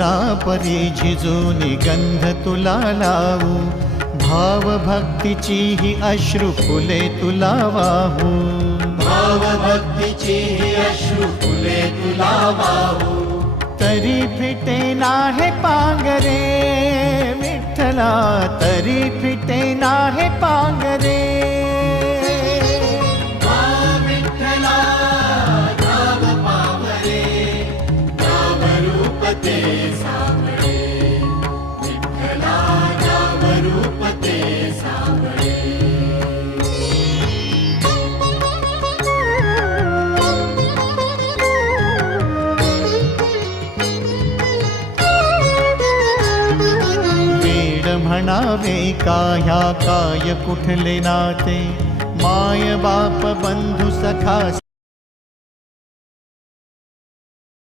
करुणा परी झिजूनी गंध तुला लावू, भाव भक्तीची ही अश्रु फुले तुला वाहू, भाव भक्तीची ही अश्रु फुले तुला वाहू, तरी फिटे नाहे पांगरे विठ्ठला, तरी फिटे नाहे पांगरे। विठ्ठला नाम पावरे, नाम रूप ते सावळे, विठ्ठला नाम रूप ते सावळे। म्हणावे काह्या काय कुठले नाते, माय बाप बंधु सखा